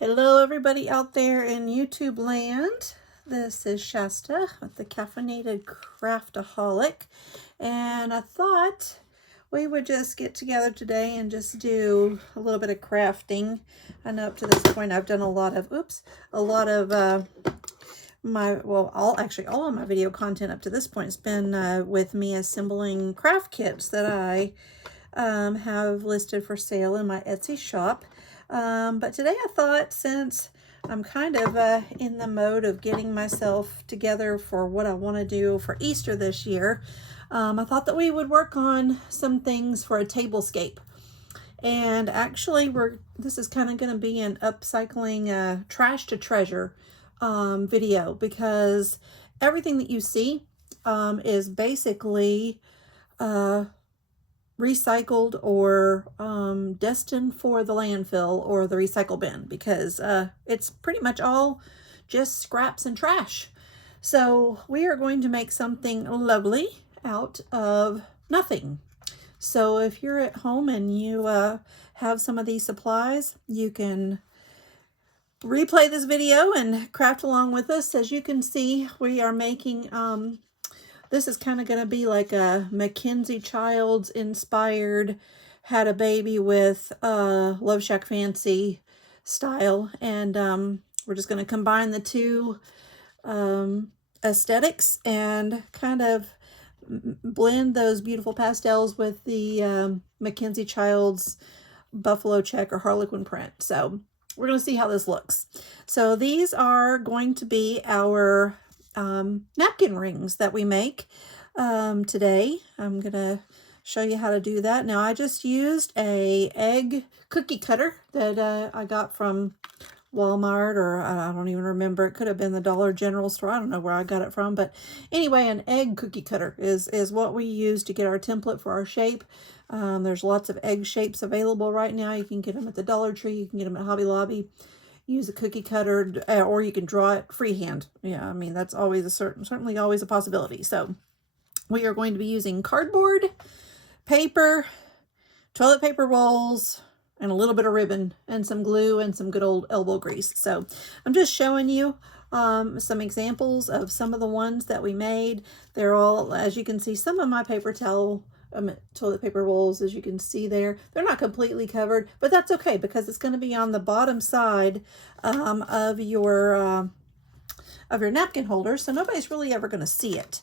Hello everybody out there in YouTube land. This is Shasta with the Caffeinated Craftaholic, and I thought we would just get together today and just do a little bit of crafting. I know up to this point I've done a lot of all of my video content up to this point has been with me assembling craft kits that I have listed for sale in my Etsy shop. But today I thought, since I'm kind of in the mode of getting myself together for what I want to do for Easter this year, I thought that we would work on some things for a tablescape. And actually, this is kind of going to be an upcycling trash to treasure video, because everything that you see is basically recycled or destined for the landfill or the recycle bin, because it's pretty much all just scraps and trash. So we are going to make something lovely out of nothing. So if you're at home and you have some of these supplies, you can replay this video and craft along with us. As you can see, we are making this is kind of going to be like a Mackenzie Childs inspired had a baby with Love Shack Fancy style. And we're just going to combine the two aesthetics and kind of blend those beautiful pastels with the Mackenzie Childs buffalo check or harlequin print. So we're going to see how this looks. So these are going to be our napkin rings that we make today. I'm gonna show you how to do that. Now, I just used a egg cookie cutter that I got from Walmart, or I don't even remember. It could have been the Dollar General store. I don't know where I got it from, but anyway, an egg cookie cutter is what we use to get our template for our shape. There's lots of egg shapes available right now. You can get them at the Dollar Tree. You can get them at Hobby Lobby. Use a cookie cutter, or you can draw it freehand. Yeah, I mean, that's always certainly always a possibility. So we are going to be using cardboard, paper, toilet paper rolls, and a little bit of ribbon, and some glue, and some good old elbow grease. So I'm just showing you some examples of some of the ones that we made. They're all, as you can see, some of my paper towel toilet paper rolls, as you can see there, they're not completely covered, but that's okay, because it's going to be on the bottom side of your napkin holder, so nobody's really ever going to see it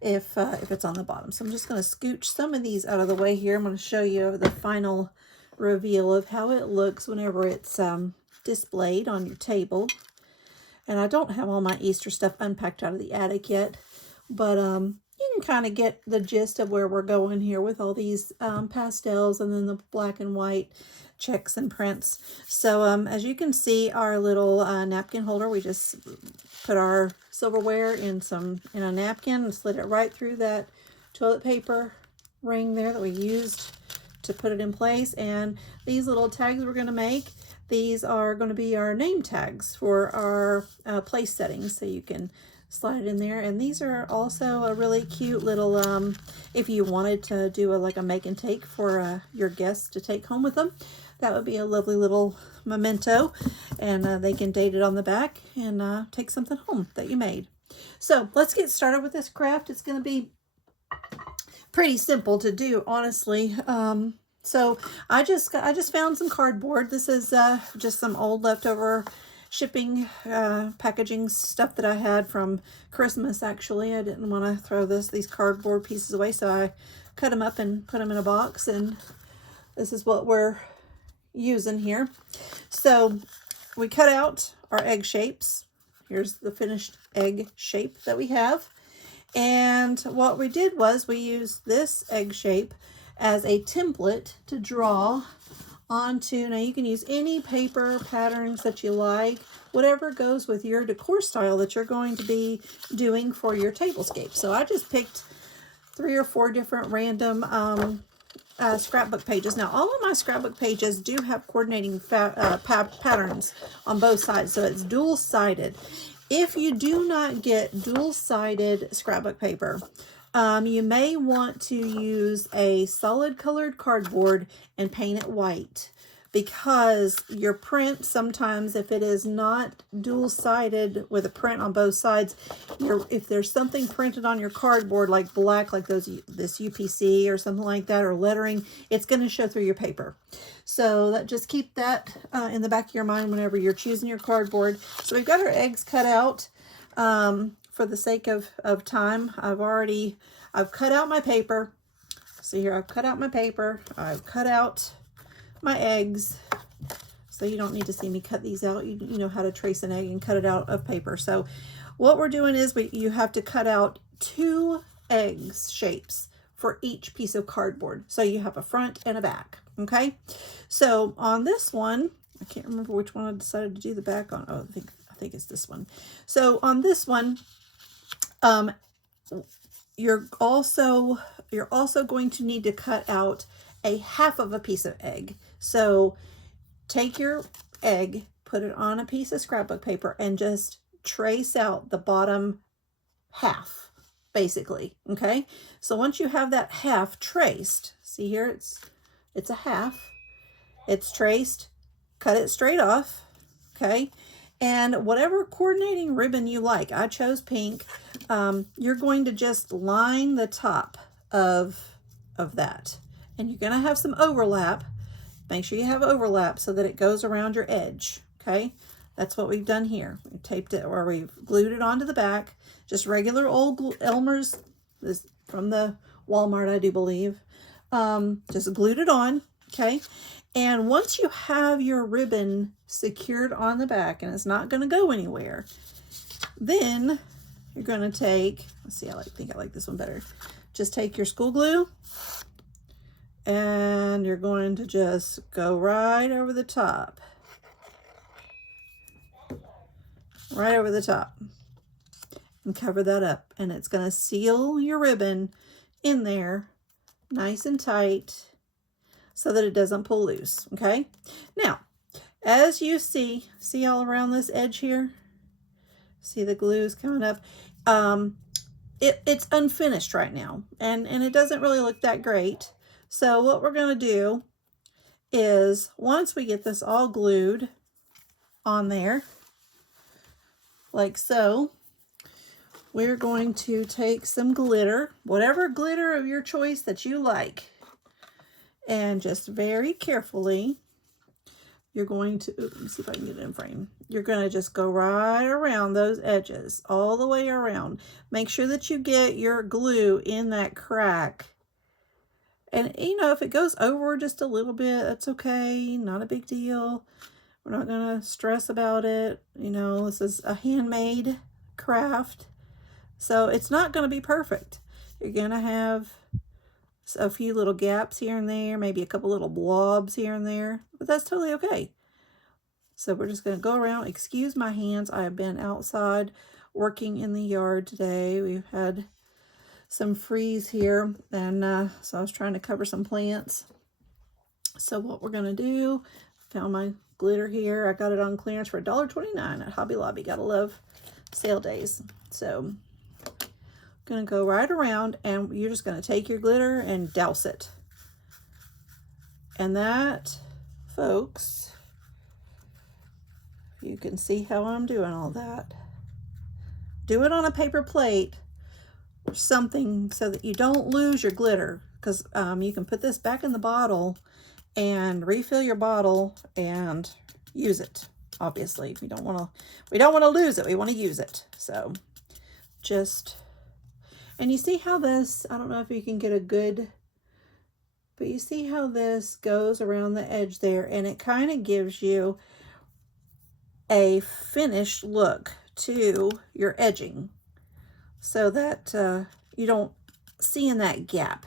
if it's on the bottom. So I'm just going to scooch some of these out of the way here. I'm going to show you the final reveal of how it looks whenever it's displayed on your table. And I don't have all my Easter stuff unpacked out of the attic yet, but you can kind of get the gist of where we're going here with all these pastels and then the black and white checks and prints. So as you can see, our little napkin holder, we just put our silverware in a napkin and slid it right through that toilet paper ring there that we used to put it in place. And these little tags we're going to make, these are going to be our name tags for our place settings, so you can slide it in there. And these are also a really cute little, if you wanted to do like a make and take for your guests to take home with them, that would be a lovely little memento, and they can date it on the back and take something home that you made. So let's get started with this craft. It's going to be pretty simple to do, honestly. So I just found some cardboard. This is just some old leftover shipping packaging stuff that I had from Christmas. Actually, I didn't want to throw these cardboard pieces away, so I cut them up and put them in a box, and this is what we're using here. So we cut out our egg shapes. Here's the finished egg shape that we have, and what we did was we used this egg shape as a template to draw onto. Now you can use any paper patterns that you like, whatever goes with your decor style that you're going to be doing for your tablescape. So I just picked 3 or 4 different random scrapbook pages. Now all of my scrapbook pages do have coordinating patterns on both sides, so it's dual-sided. If you do not get dual-sided scrapbook paper, you may want to use a solid colored cardboard and paint it white, because your print, sometimes if it is not dual-sided with a print on both sides, if there's something printed on your cardboard like black, like this UPC or something like that, or lettering, it's going to show through your paper. So just keep that in the back of your mind whenever you're choosing your cardboard. So we've got our eggs cut out. For the sake of time, I've cut out my paper. See here, I've cut out my paper. I've cut out my eggs. So you don't need to see me cut these out. You know how to trace an egg and cut it out of paper. So what we're doing is you have to cut out 2 eggs shapes for each piece of cardboard. So you have a front and a back, okay? So on this one, I can't remember which one I decided to do the back on. Oh, I think it's this one. So on this one, you're also going to need to cut out a half of a piece of egg. So take your egg, put it on a piece of scrapbook paper, and just trace out the bottom half, basically, okay? So once you have that half traced, see here, it's a half, it's traced, cut it straight off, okay? And whatever coordinating ribbon you like, I chose pink, you're going to just line the top of that. And you're going to have some overlap. Make sure you have overlap so that it goes around your edge, okay? That's what we've done here. We've taped it, or we've glued it onto the back. Just regular old Elmer's, this from the Walmart, I do believe. Just glued it on, okay? And once you have your ribbon secured on the back and it's not going to go anywhere, then you're going to take, let's see, I think I like this one better. Just take your school glue and you're going to just go right over the top. Right over the top. And cover that up. And it's going to seal your ribbon in there nice and tight so that it doesn't pull loose, okay? Now, as you see all around this edge here? See the glue is coming up. It's unfinished right now, and it doesn't really look that great. So what we're going to do is, once we get this all glued on there, like so, we're going to take some glitter, whatever glitter of your choice that you like, and just very carefully, you're going to, let me see if I can get it in frame. You're going to just go right around those edges, all the way around. Make sure that you get your glue in that crack. And, you know, if it goes over just a little bit, that's okay. Not a big deal. We're not going to stress about it. You know, this is a handmade craft. So it's not going to be perfect. You're going to have a few little gaps here and there, maybe a couple little blobs here and there, but that's totally okay. So we're just going to go around. Excuse my hands. I have been outside working in the yard today. We've had some freeze here, and so I was trying to cover some plants. So what we're going to do, found my glitter here. I got it on clearance for $1.29 at Hobby Lobby. Gotta love sale days. So going to go right around, and you're just going to take your glitter and douse it. And that, folks, you can see how I'm doing all that. Do it on a paper plate or something so that you don't lose your glitter, because you can put this back in the bottle and refill your bottle and use it. Obviously, we don't want to lose it. We want to use it. So just, and you see how this, I don't know if you can get a good, but you see how this goes around the edge there, and it kind of gives you a finished look to your edging, so that you don't see in that gap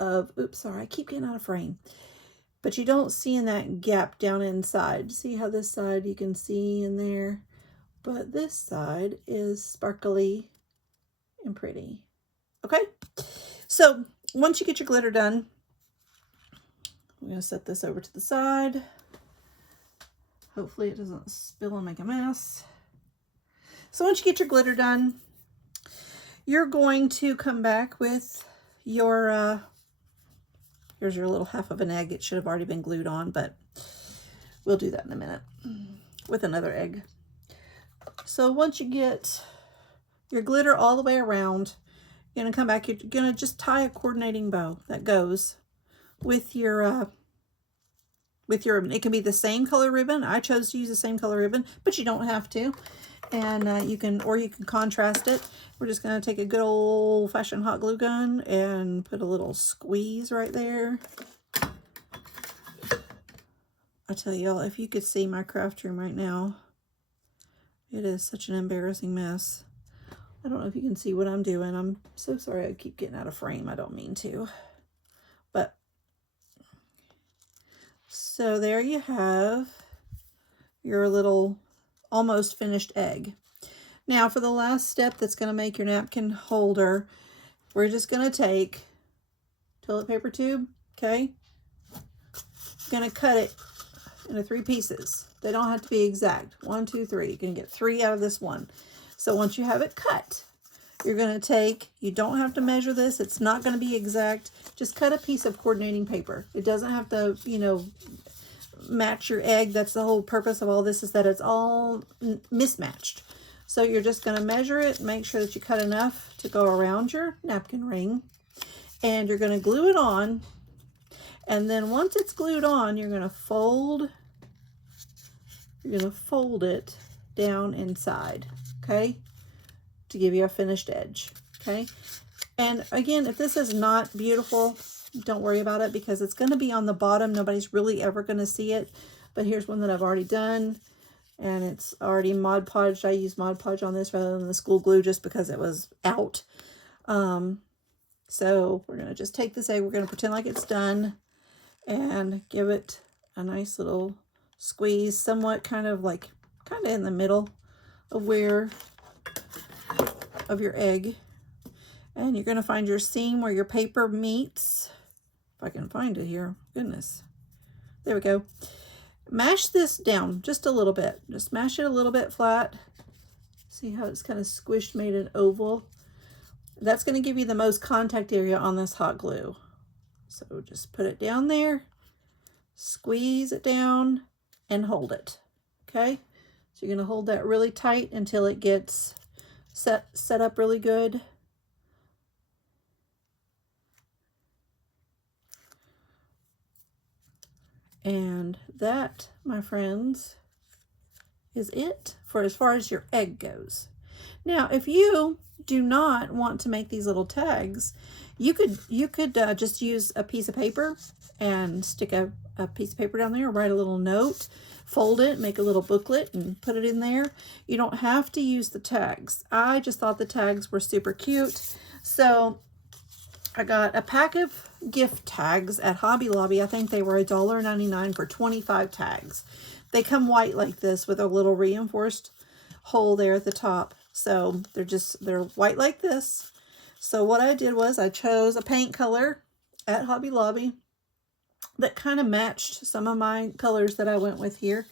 of, oops, sorry, I keep getting out of frame, but you don't see in that gap down inside. See how this side you can see in there, but this side is sparkly and pretty. Okay, so once you get your glitter done, I'm going to set this over to the side. Hopefully it doesn't spill and make a mess. So once you get your glitter done, you're going to come back with your Here's your little half of an egg. It should have already been glued on, but we'll do that in a minute with another egg. So once you get your glitter all the way around, you're gonna come back, you're gonna just tie a coordinating bow that goes with your ribbon. It can be the same color ribbon. I chose to use the same color ribbon, but you don't have to. And you can contrast it. We're just gonna take a good old-fashioned hot glue gun and put a little squeeze right there. I tell y'all, if you could see my craft room right now, it is such an embarrassing mess. I don't know if you can see what I'm doing. I'm so sorry I keep getting out of frame. I don't mean to. But, so there you have your little almost finished egg. Now for the last step that's going to make your napkin holder, we're just going to take toilet paper tube, okay? Going to cut it into 3 pieces. They don't have to be exact. 1, 2, 3. You can get 3 out of this one. So once you have it cut, you're going to take, you don't have to measure this. It's not going to be exact. Just cut a piece of coordinating paper. It doesn't have to, you know, match your egg. That's the whole purpose of all this, is that it's all mismatched. So you're just going to measure it, make sure that you cut enough to go around your napkin ring. And you're going to glue it on. And then once it's glued on, you're going to fold it down inside, okay, to give you a finished edge, okay? And again, if this is not beautiful, don't worry about it, because it's going to be on the bottom. Nobody's really ever going to see it. But here's one that I've already done, and it's already Mod Podged. I used Mod Podge on this rather than the school glue just because it was out. So we're going to just take this egg, we're going to pretend like it's done, and give it a nice little squeeze, somewhat kind of in the middle of your egg. And you're going to find your seam where your paper meets. If I can find it here. Goodness. There we go. Mash this down just a little bit. Just mash it a little bit flat. See how it's kind of squished, made an oval? That's going to give you the most contact area on this hot glue. So just put it down there, squeeze it down, and hold it, okay? So you're going to hold that really tight until it gets set up really good. And that, my friends, is it for as far as your egg goes. Now, if you do not want to make these little tags, you could just use a piece of paper and stick a piece of paper down there, write a little note, fold it, make a little booklet, and put it in there. You don't have to use the tags. I just thought the tags were super cute. So I got a pack of gift tags at Hobby Lobby. I think they were $1.99 for 25 tags. They come white like this with a little reinforced hole there at the top. So they're white like this. So what I did was I chose a paint color at Hobby Lobby that kind of matched some of my colors that I went with here.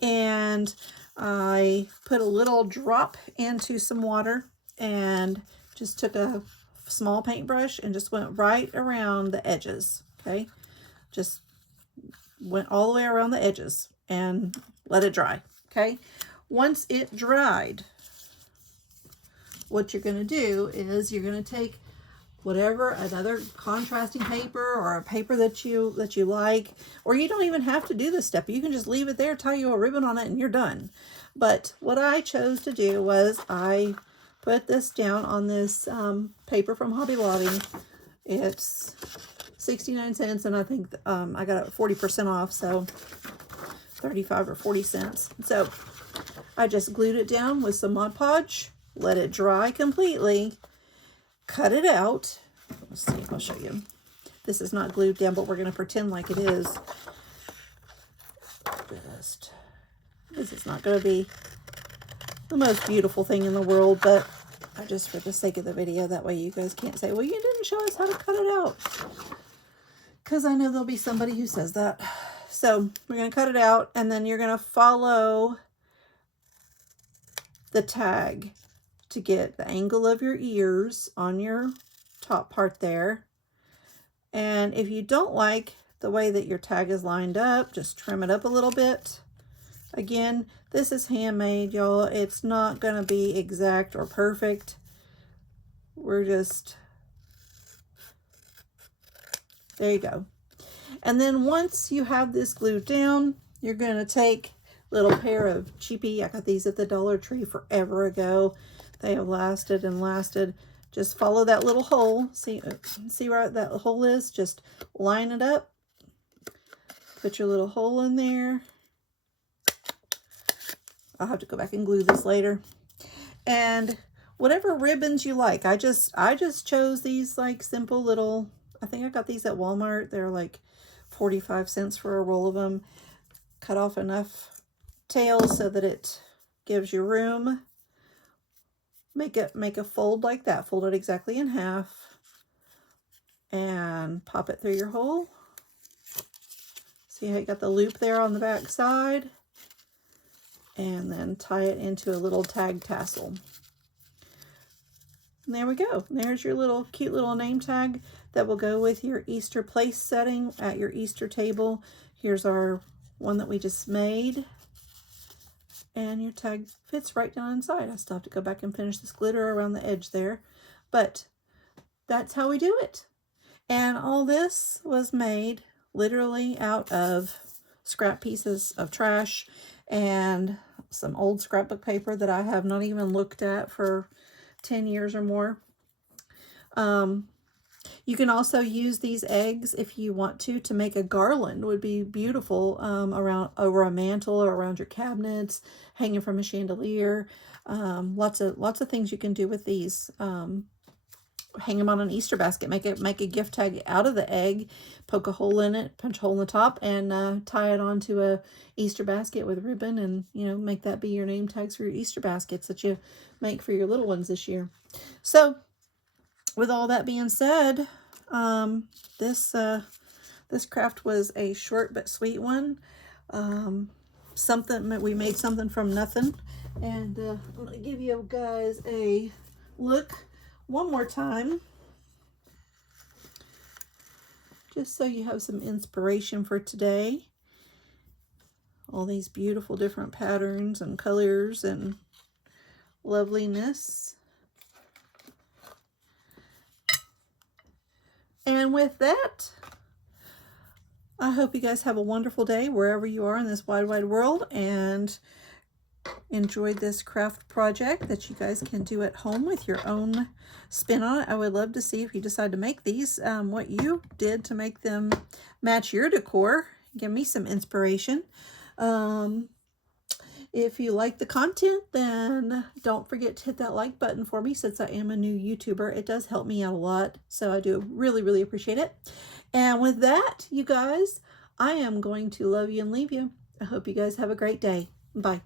And I put a little drop into some water and just took a small paintbrush and just went right around the edges, okay? Just went all the way around the edges and let it dry, okay? Once it dried, what you're going to do is you're going to take whatever, another contrasting paper or a paper that you like, or you don't even have to do this step. You can just leave it there, tie you a ribbon on it, and you're done. But what I chose to do was I put this down on this paper from Hobby Lobby. It's 69 cents, and I think I got it 40% off, so 35 or 40 cents. So I just glued it down with some Mod Podge, let it dry completely, cut it out. Let's see, I'll show you. This is not glued down, but we're going to pretend like it is. This is not going to be the most beautiful thing in the world, but I just, for the sake of the video, that way you guys can't say, well, you didn't show us how to cut it out. Because I know there'll be somebody who says that. So we're going to cut it out, and then you're going to follow the tag to get the angle of your ears on your top part there. And if you don't like the way that your tag is lined up, just trim it up a little bit. Again, this is handmade, y'all. It's not going to be exact or perfect. We're just, there you go. And then once you have this glued down, you're going to take a little pair of cheapy, I got these at the Dollar Tree forever ago. They have lasted and lasted. Just follow that little hole. See where that hole is? Just line it up. Put your little hole in there. I'll have to go back and glue this later. And whatever ribbons you like. I just chose these like simple little, I think I got these at Walmart. They're like 45 cents for a roll of them. Cut off enough tails so that it gives you room. Make a fold like that. Fold it exactly in half. And pop it through your hole. See how you got the loop there on the back side? And then tie it into a little tag tassel. And there we go. There's your little cute little name tag that will go with your Easter place setting at your Easter table. Here's our one that we just made. And your tag fits right down inside. I still have to go back and finish this glitter around the edge there. But that's how we do it. And all this was made literally out of scrap pieces of trash and some old scrapbook paper that I have not even looked at for 10 years or more. You can also use these eggs if you want to make a garland. Would be beautiful around over a mantle or around your cabinets, hanging from a chandelier. Lots of things you can do with these. Hang them on an Easter basket. Make a gift tag out of the egg. Poke a hole in it, punch a hole in the top, and tie it onto a Easter basket with ribbon, and make that be your name tags for your Easter baskets that you make for your little ones this year. So, with all that being said, this craft was a short but sweet one. We made something from nothing, and I'm gonna give you guys a look one more time, just so you have some inspiration for today. All these beautiful different patterns and colors and loveliness. And with that, I hope you guys have a wonderful day wherever you are in this wide, wide world, and enjoyed this craft project that you guys can do at home with your own spin on it. I would love to see, if you decide to make these, what you did to make them match your decor. Give me some inspiration. If you like the content, then don't forget to hit that like button for me, since I am a new YouTuber. It does help me out a lot, so I do really, really appreciate it. And with that, you guys, I am going to love you and leave you. I hope you guys have a great day. Bye.